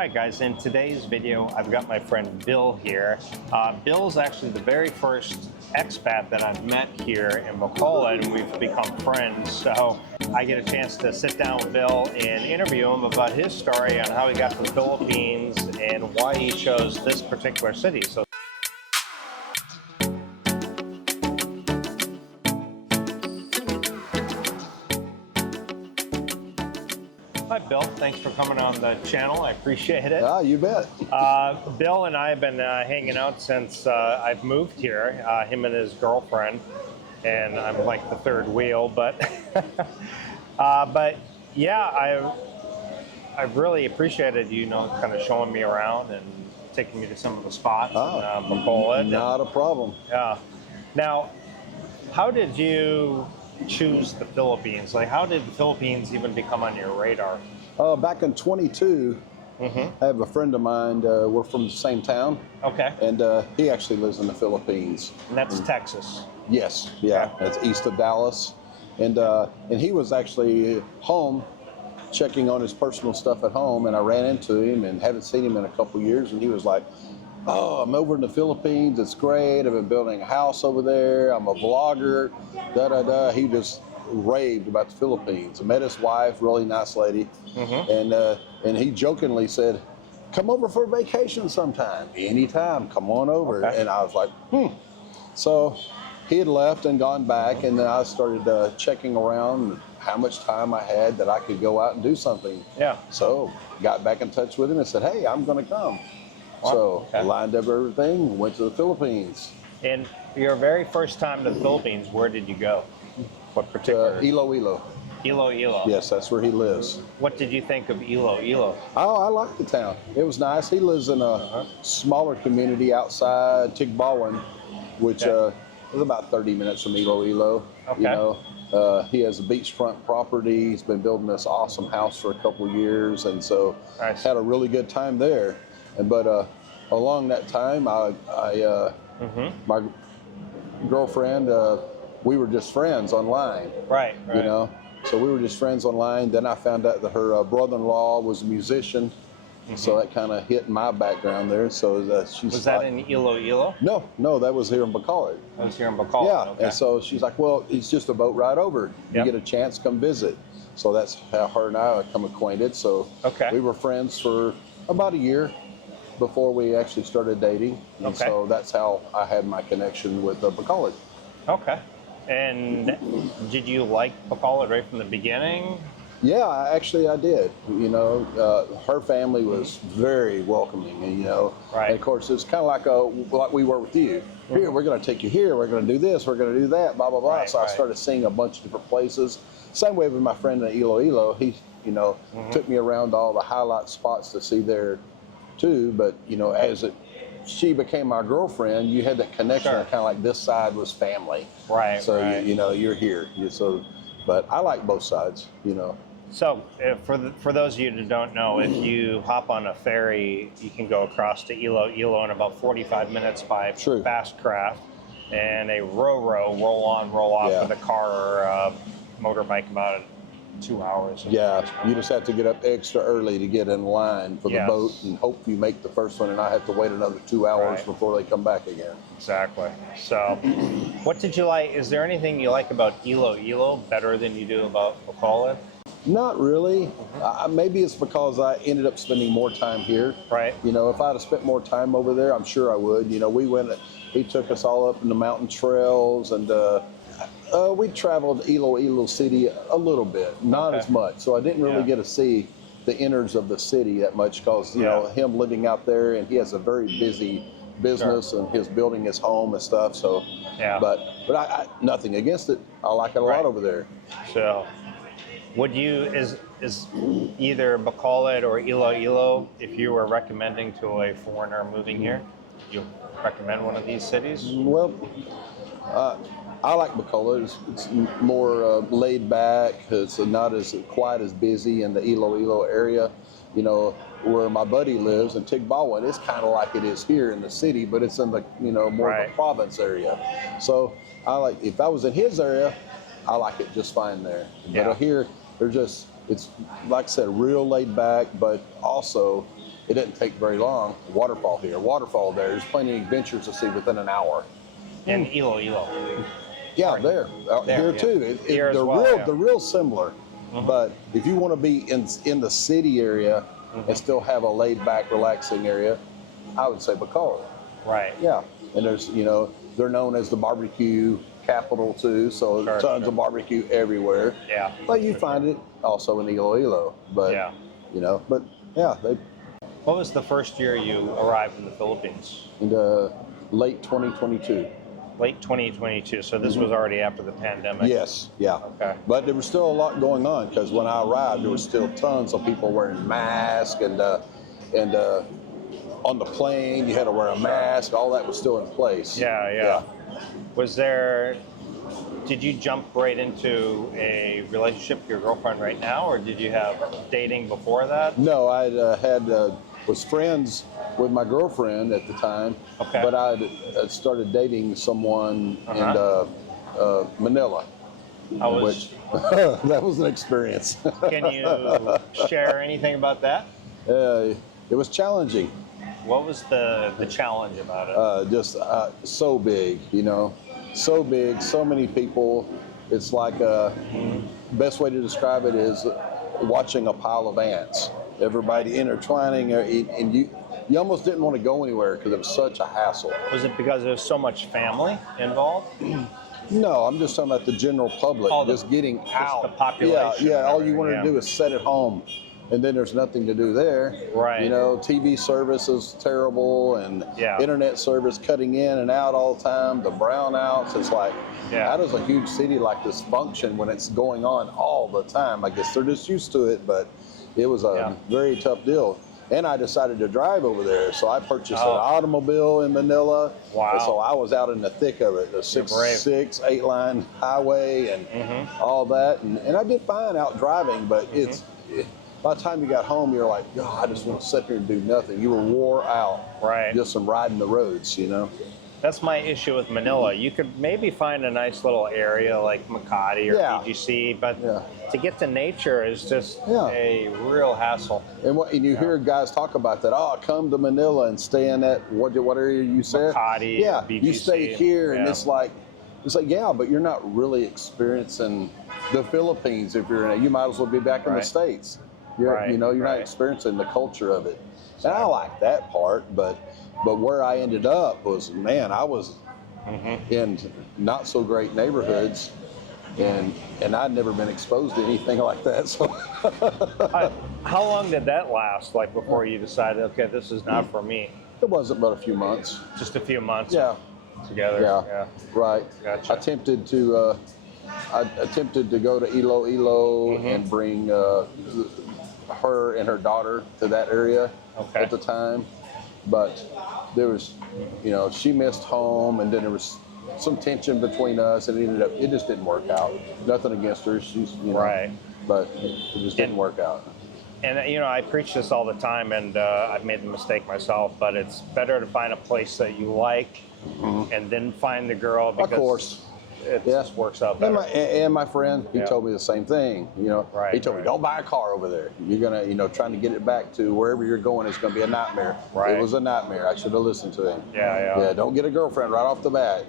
Hi guys, in today's video I've got my friend Bill here. Bill's actually the very first expat that I've met here in Bacolod, and we've become friends. So I get a chance to sit down with Bill and interview him about his story on how he got to the Philippines and why he chose this particular city. So hi Bill, thanks for coming on the channel. I appreciate it. Ah, you bet. Bill and I have been hanging out since I've moved here, him and his girlfriend, and I'm like the third wheel, but yeah, I've really appreciated you kind of showing me around and taking me to some of the spots in Bacolod. Not a problem. Yeah. Now, how did you choose the Philippines? Like, how did the Philippines even become on your radar? Back in 22, I have a friend of mine, we're from the same town. Okay. And he actually lives in the Philippines. And that's Texas. Yes, yeah, Okay. it's east of Dallas. And he was actually home checking on his personal stuff at home, and I ran into him and haven't seen him in a couple years, and he was like, "Oh, I'm over in the Philippines, it's great, I've been building a house over there, I'm a vlogger, da-da-da." He just raved about the Philippines. I met his wife, really nice lady, and he jokingly said, "Come over for a vacation sometime, anytime, come on over." Okay. And I was like, So he had left and gone back, and then I started checking around how much time I had that I could go out and do something. Yeah. So got back in touch with him and said, "Hey, I'm going to come." Wow. So Okay. lined up everything, went to the Philippines. And your very first time to the Philippines, where did you go? What particular? Iloilo. Iloilo. Yes, that's where he lives. What did you think of Iloilo? Oh, I like the town. It was nice. He lives in a smaller community outside Tigbawan, which is about 30 minutes from Iloilo. Okay. You know, he has a beachfront property. He's been building this awesome house for a couple of years, and so Nice. had a really good time there. But along that time, my girlfriend, we were just friends online. Right. You know, so we were just friends online. Then I found out that her brother-in-law was a musician, so that kind of hit my background there. So she's Was that in Iloilo? No, that was here in Bacolod. I was here in Bacolod. Yeah, Okay. and so she's like, "Well, it's just a boat ride over. You Yep. get a chance, come visit." So that's how her and I become acquainted. So we were friends for about a year before we actually started dating. And so that's how I had my connection with Bacolod. Okay. And did you like Bacolod right from the beginning? Yeah, actually I did. You know, her family was very welcoming, and and of course it's kind of like we were with you. Here, we're going to take you here. We're going to do this. We're going to do that. Blah blah blah. So I started seeing a bunch of different places. Same way with my friend in Iloilo. He, took me around all the highlight spots to see there, too. But as she became my girlfriend, you had that connection. Kind of like this side was family. Right. So you're here. But I like both sides. So for those of you that don't know, if you hop on a ferry, you can go across to Iloilo in about 45 minutes by fast craft, and a roll on, roll off with a car or a motorbike about 2 hours. Yeah, you just have to get up extra early to get in line for the boat and hope you make the first one and not have to wait another 2 hours before they come back again. Exactly. So what did you like? Is there anything you like about Iloilo better than you do about Bacolod? Not really. Maybe it's because I ended up spending more time here. Right. If I'd have spent more time over there, I'm sure I would. He took us all up in the mountain trails, and we traveled Iloilo City a little bit, not as much. So I didn't really get to see the innards of the city that much because, him living out there, and he has a very busy business and he's building his home and stuff. So, but I nothing against it. I like it a lot over there. So would you, is either Bacolod or Iloilo, if you were recommending to a foreigner moving here, you recommend one of these cities? Well, I like Bacolod. It's more laid back. It's not as quite as busy in the Iloilo area. Where my buddy lives in Tigbawan, it's kind of like it is here in the city, but it's in the more of the province area. So I like, if I was in his area, I like it just fine there. But here, it's like I said, real laid back, but also it didn't take very long. Waterfall here, waterfall there. There's plenty of adventures to see within an hour. And Iloilo. Yeah, there here too. They're real similar. But if you want to be in the city area and still have a laid back, relaxing area, I would say Bacolod. Right. Yeah, and there's they're known as the barbecue capital too, so tons of barbecue everywhere. Yeah. But you find it also in Iloilo. But they. What was the first year you arrived in the Philippines? In the late 2022. Late 2022. So this was already after the pandemic. Yes. Yeah. Okay. But there was still a lot going on because when I arrived, there was still tons of people wearing masks and on the plane you had to wear a mask. All that was still in place. Yeah. Did you jump right into a relationship with your girlfriend right now, or did you have dating before that? No, I was friends with my girlfriend at the time, but I started dating someone in Manila. That was an experience. Can you share anything about that? It was challenging. What was the challenge about it? Just so big, so big, so many people. It's like best way to describe it is watching a pile of ants. Everybody intertwining, and you almost didn't want to go anywhere because it was such a hassle. Was it because there's so much family involved? No, I'm just talking about the general public, just getting out. The population. Yeah, all you wanted to do is sit at home, and then there's nothing to do there. Right. TV service is terrible, and internet service cutting in and out all the time. The brownouts. It's like, how does a huge city like this function when it's going on all the time? I guess they're just used to it, but it was a very tough deal. And I decided to drive over there, so I purchased an automobile in Manila. Wow. So I was out in the thick of it, the 8-line highway and all that. And I did fine out driving, but by the time you got home, you're like, God, I just want to sit here and do nothing. You were wore out just from riding the roads, That's my issue with Manila. You could maybe find a nice little area like Makati or BGC, but to get to nature is just a real hassle. And you hear guys talk about that. Oh, come to Manila and stay in that what area you said? Makati. Yeah, BGC, you stay here, and it's like, but you're not really experiencing the Philippines. If you're in it, you might as well be back in the States. You're not experiencing the culture of it. And I like that part, but where I ended up was, I was in not so great neighborhoods, and I'd never been exposed to anything like that. So, how long did that last? Like before you decided, okay, this is not for me? It wasn't but a few months. Just a few months. Yeah. Together. Yeah. Right. Gotcha. I attempted to go to Iloilo and bring her and her daughter to that area at the time, but there was, she missed home, and then there was some tension between us, and it just didn't work out. Nothing against her, she's but it just didn't work out. And I preach this all the time, and I've made the mistake myself, but it's better to find a place that you like and then find the girl, because of course it just works out better. And my friend, he told me the same thing. He told me, don't buy a car over there. You're gonna, trying to get it back to wherever you're going is gonna be a nightmare. Right. It was a nightmare. I should have listened to him. Yeah. Don't get a girlfriend right off the bat.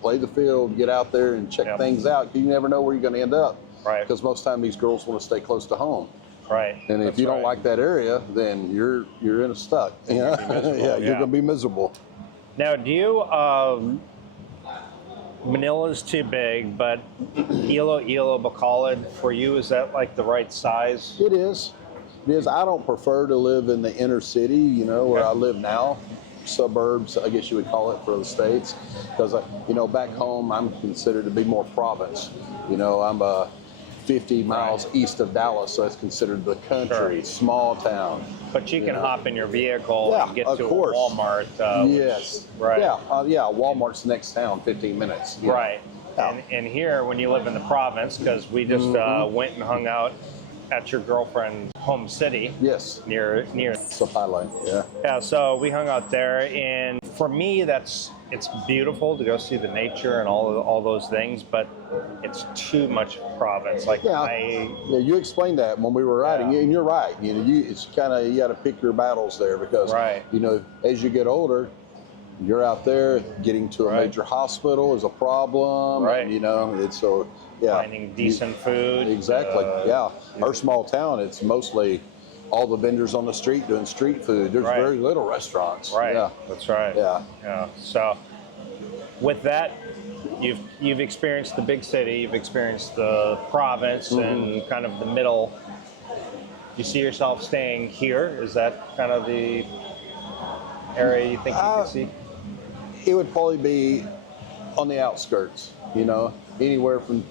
Play the field, get out there and check things out. You never know where you're gonna end up. Right. Because most time these girls want to stay close to home. Right. And if you don't like that area, then you're in a stuck. You're gonna be miserable. Now, do you? Manila's too big, but Iloilo, Bacolod, for you, is that like the right size? It is. I don't prefer to live in the inner city, where I live now. Suburbs, I guess you would call it for the States. Because, back home, I'm considered to be more province. I'm 50 miles east of Dallas, so it's considered the country, small town. But you can hop in your vehicle and get to a Walmart. Yes. Right. Walmart's next town, 15 minutes. Right. And here, when you live in the province, because we just went and hung out at your girlfriend's home city. Yes. Near Sapalay. Yeah, so we hung out there, and for me, that's it's beautiful to go see the nature and all those things, but it's too much province. Like Yeah, you explained that when we were riding, and you're right. You know, it's kind of, you got to pick your battles there because you know, as you get older, you're out there getting to a major hospital is a problem, and you know, it's so finding decent food. Exactly. Our small town, it's mostly all the vendors on the street doing street food. There's very little restaurants. Yeah, that's right. Yeah. So with that, you've experienced the big city, you've experienced the province, and kind of the middle. You see yourself staying here? Is that kind of the area you think you could see? It would probably be on the outskirts, you know, anywhere from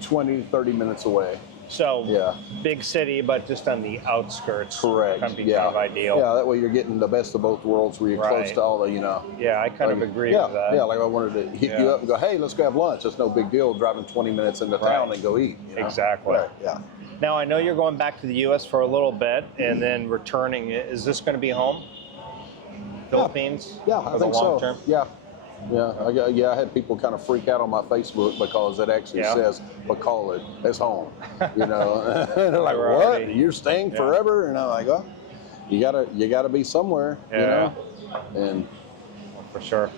20 to 30 minutes away. So big city, but just on the outskirts. Correct. Kind of ideal. Yeah, that way you're getting the best of both worlds where you're close to all the, you know. Yeah, I kind of agree with that. Yeah, like I wanted to hit you up and go, hey, let's go have lunch. It's no big deal driving 20 minutes into town and go eat. You know? Exactly. Now, I know you're going back to the U.S. for a little bit and then returning. Is this going to be home? Philippines? Yeah, I think long so. Term? Yeah, I had people kind of freak out on my Facebook because it actually says Bacolod. It's home, you know. They're like, what? You're staying forever? And I'm like, oh, you gotta be somewhere, you know. And for sure.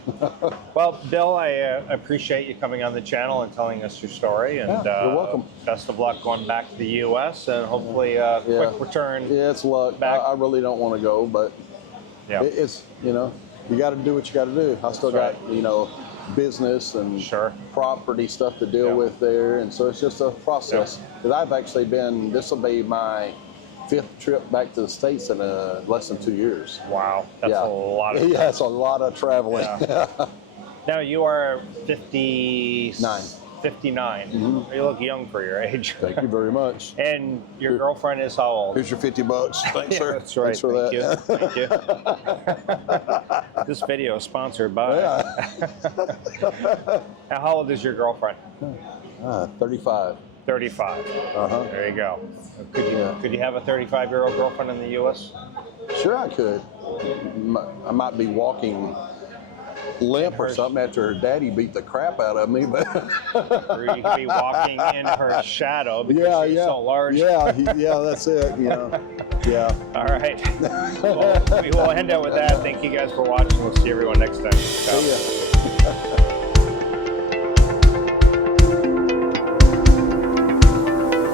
Well, Bill, I appreciate you coming on the channel and telling us your story. And you're welcome. Best of luck going back to the U.S. and hopefully a quick return. Yeah, it's luck. Back. I really don't want to go, but it's, you know, you got to do what you got to do. I still got, you know, business and property stuff to deal with there. And so it's just a process. Because I've actually been, this will be my 5th trip back to the States in less than 2 years. Wow. That's a lot of Yeah, it's a lot of traveling. Now you are 59. 59. You look young for your age. Thank you very much. And your girlfriend is how old? Here's your $50. Thanks, sir. That's right. Thanks for that. Thank you. This video is sponsored by. Now, how old is your girlfriend? 35. 35. There you go. Could you have a 35-year-old girlfriend in the U.S.? Sure, I could. I might be walking limp or something after her daddy beat the crap out of me, but or you could be walking in her shadow because she's so large. Yeah, that's it. You know. All right. Well, we will end it with that. Thank you guys for watching. We'll see everyone next time. See ya.